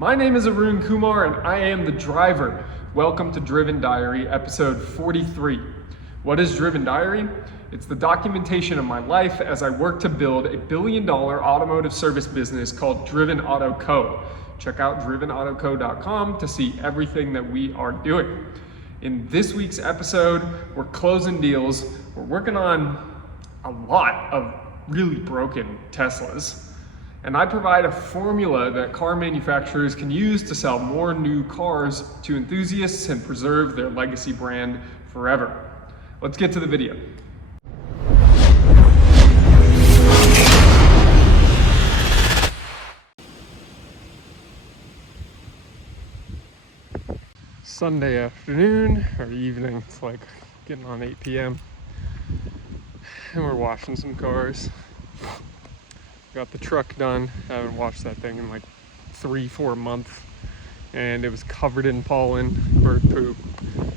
My name is Arun Kumar and I am the driver. Welcome to Driven Diary, episode 43. What is Driven Diary? It's the documentation of my life as I work to build a billion-dollar automotive service business called Driven Auto Co. Check out drivenautoco.com to see everything that we are doing. In this week's episode, we're closing deals. We're working on a lot of really broken Teslas. And I provide a formula that car manufacturers can use to sell more new cars to enthusiasts and preserve their legacy brand forever. Let's get to the video. Sunday afternoon or evening, it's like getting on 8 p.m. and we're washing some cars. Got the truck done. I haven't washed that thing in like 3-4 months, and it was covered in pollen, bird poop,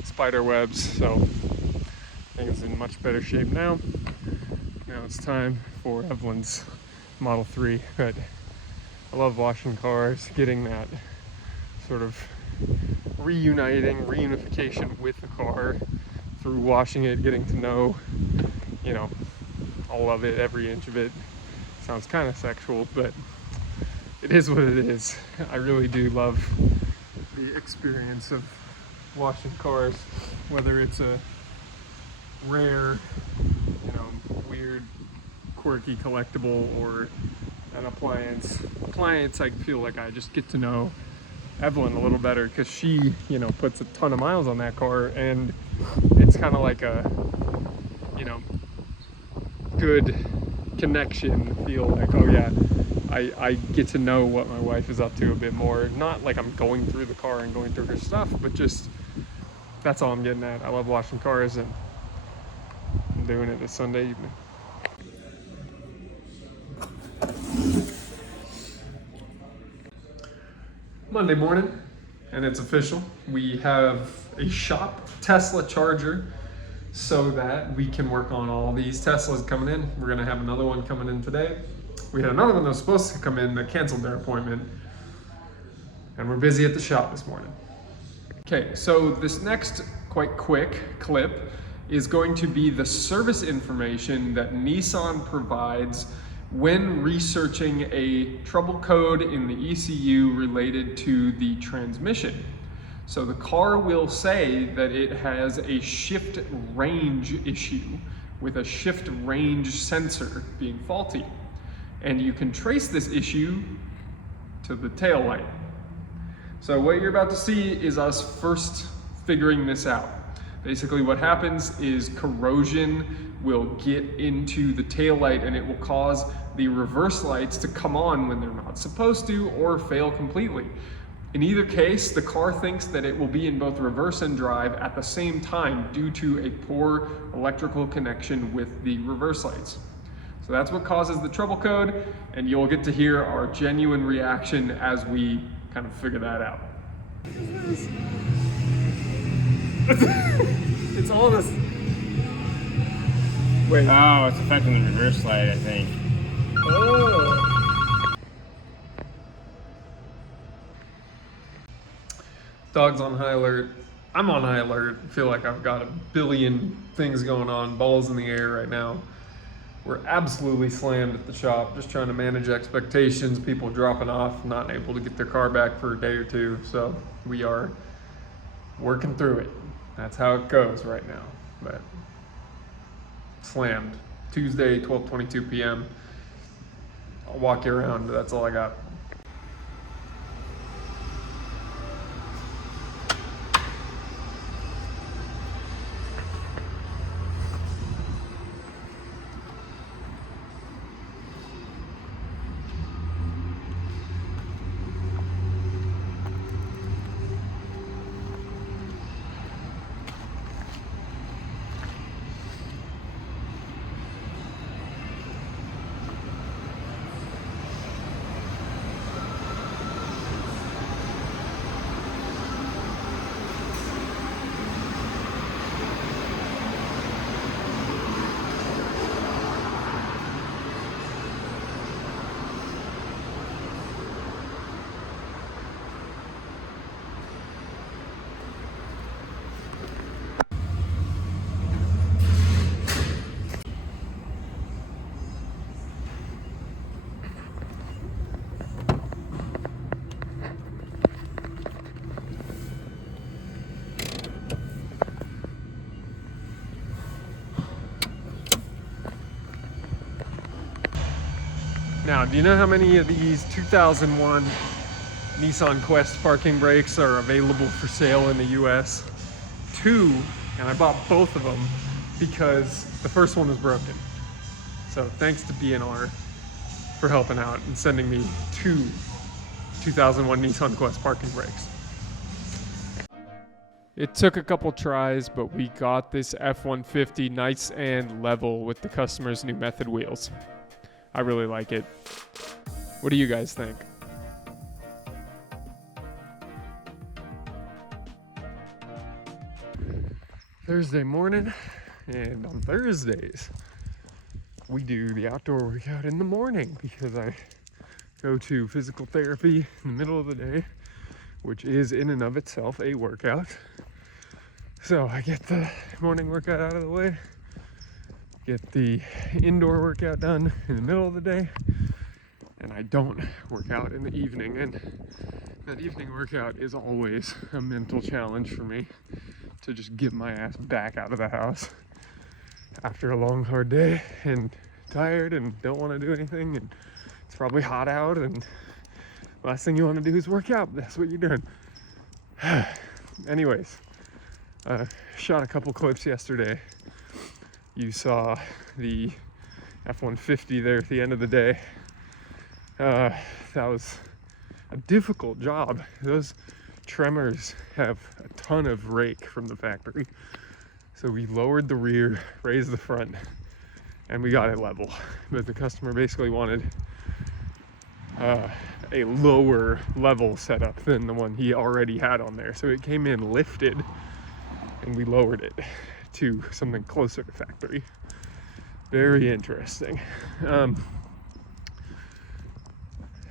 spider webs, so I think it's in much better shape now. Now it's time for Evelyn's Model 3, but I love washing cars, getting that sort of reunification with the car through washing it, getting to know, all of it, every inch of it. Sounds kind of sexual, but it is what it is. I really do love the experience of washing cars, whether it's a rare, weird, quirky collectible or an appliance. I feel like I just get to know Evelyn a little better because she, puts a ton of miles on that car, and it's kind of like a, good connection, feel like, oh yeah, I get to know what my wife is up to a bit more. Not like I'm going through the car and going through her stuff, but just that's all I'm getting at. I love washing cars, and I'm doing it this Sunday evening. Monday morning, and it's official. We have a shop Tesla charger so that we can work on all these Teslas coming in. We're gonna have another one coming in today. We had another one that was supposed to come in that canceled their appointment, and we're busy at the shop this morning. Okay, so this next quite quick clip is going to be the service information that Nissan provides when researching a trouble code in the ECU related to the transmission. So the car will say that it has a shift range issue with a shift range sensor being faulty. And you can trace this issue to the tail light. So what you're about to see is us first figuring this out. Basically what happens is corrosion will get into the tail light, and it will cause the reverse lights to come on when they're not supposed to, or fail completely. In either case, the car thinks that it will be in both reverse and drive at the same time due to a poor electrical connection with the reverse lights. So that's what causes the trouble code, and you'll get to hear our genuine reaction as we kind of figure that out. It's all this. Wait. Oh, it's affecting the reverse light, I think. Oh. Dog's on high alert. I'm on high alert. I feel like I've got a billion things going on, balls in the air right now. We're absolutely slammed at the shop, just trying to manage expectations, people dropping off, not able to get their car back for a day or two. So we are working through it. That's how it goes right now. But slammed. Tuesday, 12:22 p.m. I'll walk you around. That's all I got. do you know how many of these 2001 Nissan Quest parking brakes are available for sale in the US? 2, and I bought both of them because the first one was broken. So thanks to B&R for helping out and sending me 2 2001 Nissan Quest parking brakes. It took a couple tries, but we got this F-150 nice and level with the customer's new method wheels. I really like it. What do you guys think? Thursday morning, and on Thursdays, we do the outdoor workout in the morning because I go to physical therapy in the middle of the day, which is in and of itself a workout. So I get the morning workout out of the way, get the indoor workout done in the middle of the day, and I don't work out in the evening. And that evening workout is always a mental challenge for me, to just get my ass back out of the house after a long, hard day and tired and don't want to do anything, and it's probably hot out, and last thing you want to do is work out. That's what you're doing. Anyways, shot a couple clips yesterday. You saw the F-150 there at the end of the day. That was a difficult job. Those tremors have a ton of rake from the factory. So we lowered the rear, raised the front, and we got it level. But the customer basically wanted a lower level setup than the one he already had on there. So it came in lifted, and we lowered it to something closer to factory. Very interesting.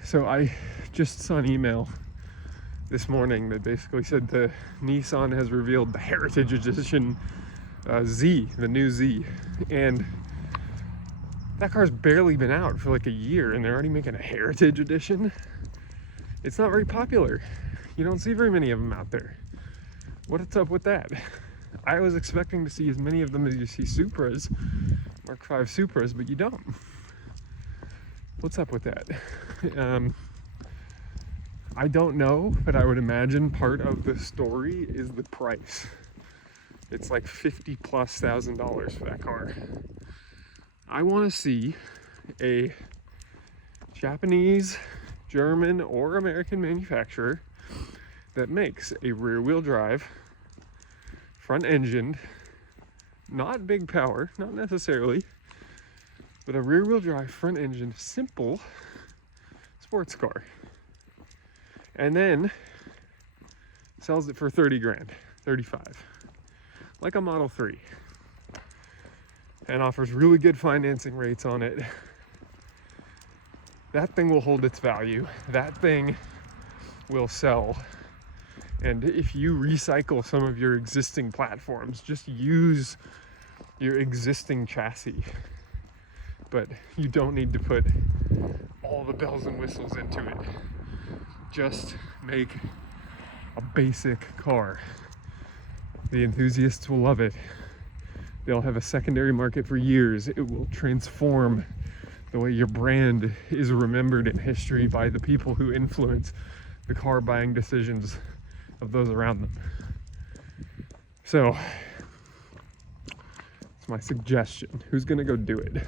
So I just saw an email this morning that basically said the Nissan has revealed the Heritage Edition Z, the new Z, and that car's barely been out for like a year and they're already making a Heritage Edition. It's not very popular. You don't see very many of them out there. What's up with that? I was expecting to see as many of them as you see Supras, Mark V Supras, but you don't. What's up with that? I don't know, but I would imagine part of the story is the price. It's like $50,000+ for that car. I want to see a Japanese, German, or American manufacturer that makes a rear-wheel drive, front-engined, not big power, not necessarily, but a rear-wheel drive, front-engined, simple sports car. And then sells it for 30 grand, 35, like a Model 3, and offers really good financing rates on it. That thing will hold its value. That thing will sell. And if you recycle some of your existing platforms, just use your existing chassis. But you don't need to put all the bells and whistles into it. Just make a basic car. The enthusiasts will love it. They'll have a secondary market for years. It will transform the way your brand is remembered in history by the people who influence the car buying decisions of those around them. So, it's my suggestion. Who's gonna go do it?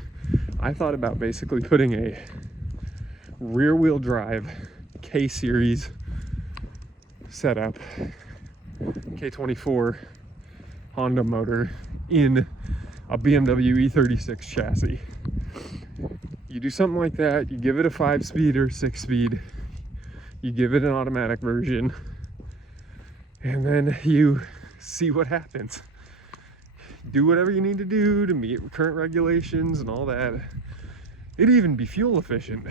I thought about basically putting a rear-wheel drive K-Series setup, K24 Honda motor in a BMW E36 chassis. You do something like that, you give it a 5-speed or 6-speed, you give it an automatic version, and then you see what happens. Do whatever you need to do to meet current regulations and all that. It'd even be fuel efficient.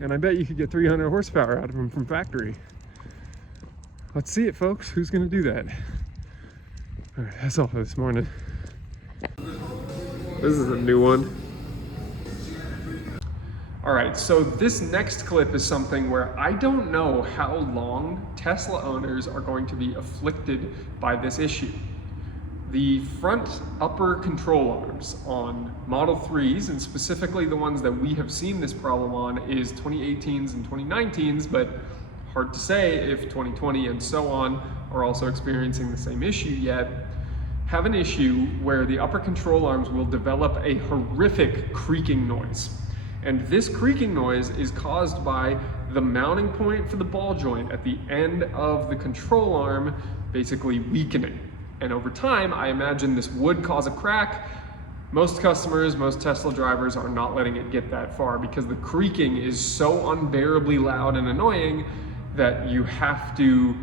And I bet you could get 300 horsepower out of them from factory. Let's see it, folks. Who's gonna do that? All right, that's all for this morning. This is a new one. All right, so this next clip is something where I don't know how long Tesla owners are going to be afflicted by this issue. The front upper control arms on Model 3s, and specifically the ones that we have seen this problem on, is 2018s and 2019s, but hard to say if 2020 and so on are also experiencing the same issue yet, have an issue where the upper control arms will develop a horrific creaking noise. And this creaking noise is caused by the mounting point for the ball joint at the end of the control arm basically weakening. And over time, I imagine this would cause a crack. Most customers, most Tesla drivers are not letting it get that far because the creaking is so unbearably loud and annoying that you have to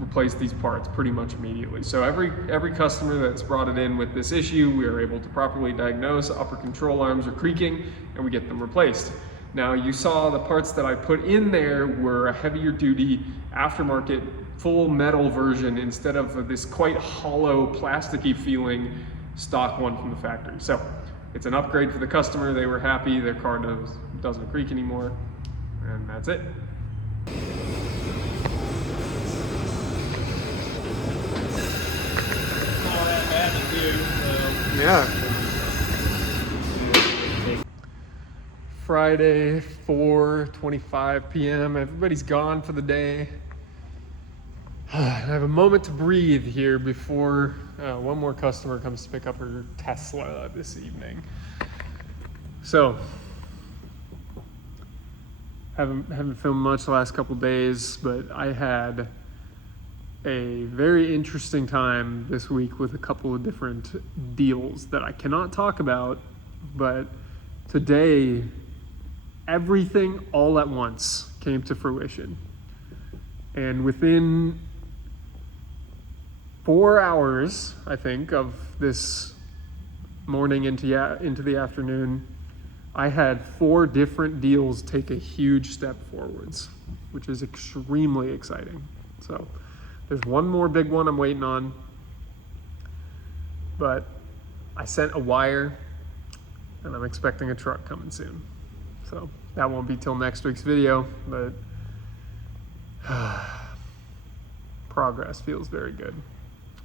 replace these parts pretty much immediately. So every customer that's brought it in with this issue, we are able to properly diagnose upper control arms are creaking and we get them replaced. Now you saw the parts that I put in there were a heavier duty aftermarket full metal version instead of this quite hollow plasticky feeling stock one from the factory. So it's an upgrade for the customer. They were happy, their car doesn't creak anymore, and that's it. Yeah. Friday, 4:25 p.m. Everybody's gone for the day. I have a moment to breathe here before one more customer comes to pick up her Tesla this evening. So, haven't filmed much the last couple days, but I had a very interesting time this week with a couple of different deals that I cannot talk about, but today everything all at once came to fruition. And within 4 hours, I think, of this morning into the afternoon, I had 4 different deals take a huge step forwards, which is extremely exciting. So there's one more big one I'm waiting on, but I sent a wire and I'm expecting a truck coming soon. So that won't be till next week's video, but progress feels very good.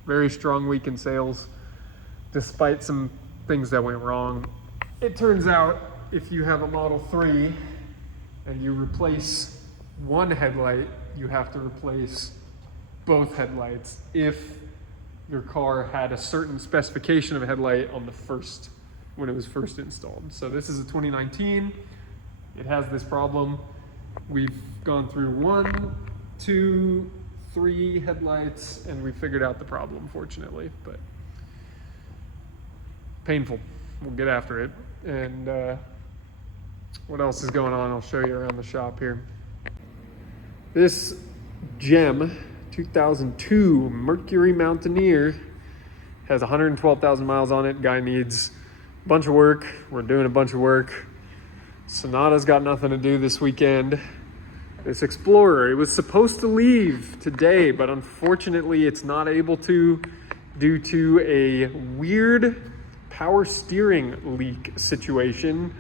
Very strong week in sales, despite some things that went wrong. It turns out if you have a Model 3 and you replace one headlight, you have to replace both headlights if your car had a certain specification of a headlight on when it was first installed. So this is a 2019. It has this problem. We've gone through 1, 2, 3 headlights and we figured out the problem, fortunately, but painful. We'll get after it. And what else is going on? I'll show you around the shop here. This gem 2002 Mercury Mountaineer has 112,000 miles on it. Guy needs a bunch of work. We're doing a bunch of work. Sonata's got nothing to do this weekend. This Explorer, it was supposed to leave today, but unfortunately it's not able to due to a weird power steering leak situation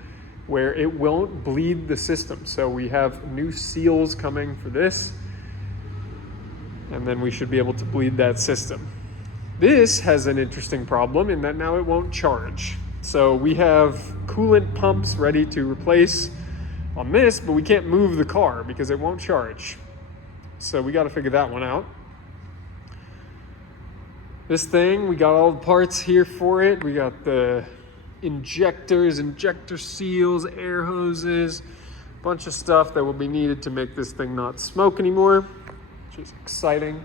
where it won't bleed the system. So we have new seals coming for this, and then we should be able to bleed that system. This has an interesting problem in that now it won't charge. So we have coolant pumps ready to replace on this, but we can't move the car because it won't charge. So we got to figure that one out. This thing, we got all the parts here for it. We got the injectors, injector seals, air hoses, a bunch of stuff that will be needed to make this thing not smoke anymore, which is exciting.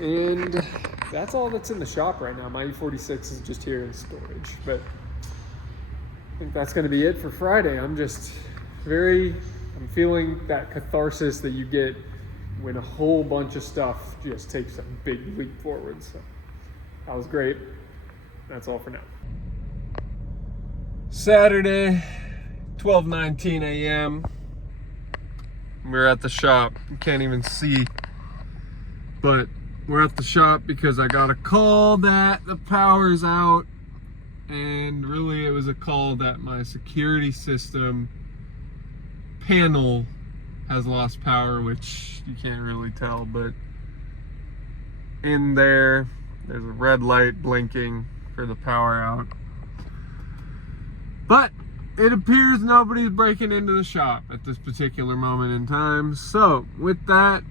And that's all that's in the shop right now. My E46 is just here in storage, but I think that's going to be it for Friday. I'm feeling that catharsis that you get when a whole bunch of stuff just takes a big leap forward. So that was great. That's all for now. Saturday, 12:19 a.m. We're at the shop. You can't even see, but we're at the shop because I got a call that the power's out, and really it was a call that my security system panel has lost power, which you can't really tell, but in there There's a red light blinking for the power out. But it appears nobody's breaking into the shop at this particular moment in time. So with that,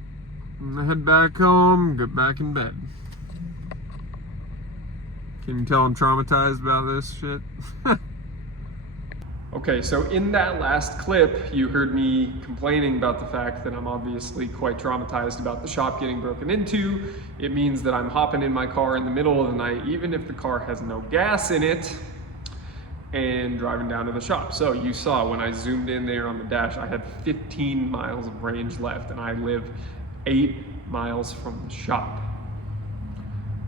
I'm gonna head back home, get back in bed. Can you tell I'm traumatized about this shit? Okay, so in that last clip, you heard me complaining about the fact that I'm obviously quite traumatized about the shop getting broken into. It means that I'm hopping in my car in the middle of the night, even if the car has no gas in it, and driving down to the shop. So you saw when I zoomed in there on the dash, I had 15 miles of range left, and I live 8 miles from the shop.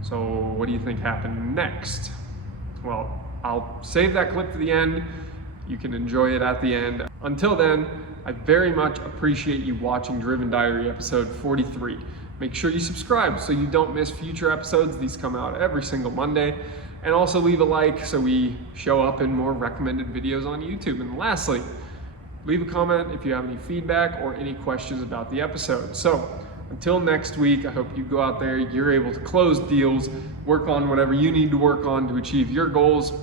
So what do you think happened next? Well, I'll save that clip to the end. You can enjoy it at the end. Until then, I very much appreciate you watching Driven Diary episode 43. Make sure you subscribe so you don't miss future episodes. These come out every single Monday. And also leave a like so we show up in more recommended videos on YouTube. And lastly, leave a comment if you have any feedback or any questions about the episode. So until next week, I hope you go out there, you're able to close deals, work on whatever you need to work on to achieve your goals,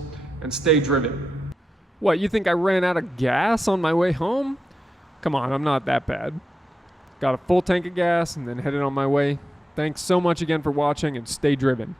and stay driven. What, you think I ran out of gas on my way home? Come on, I'm not that bad. Got a full tank of gas and then headed on my way. Thanks so much again for watching, and stay driven.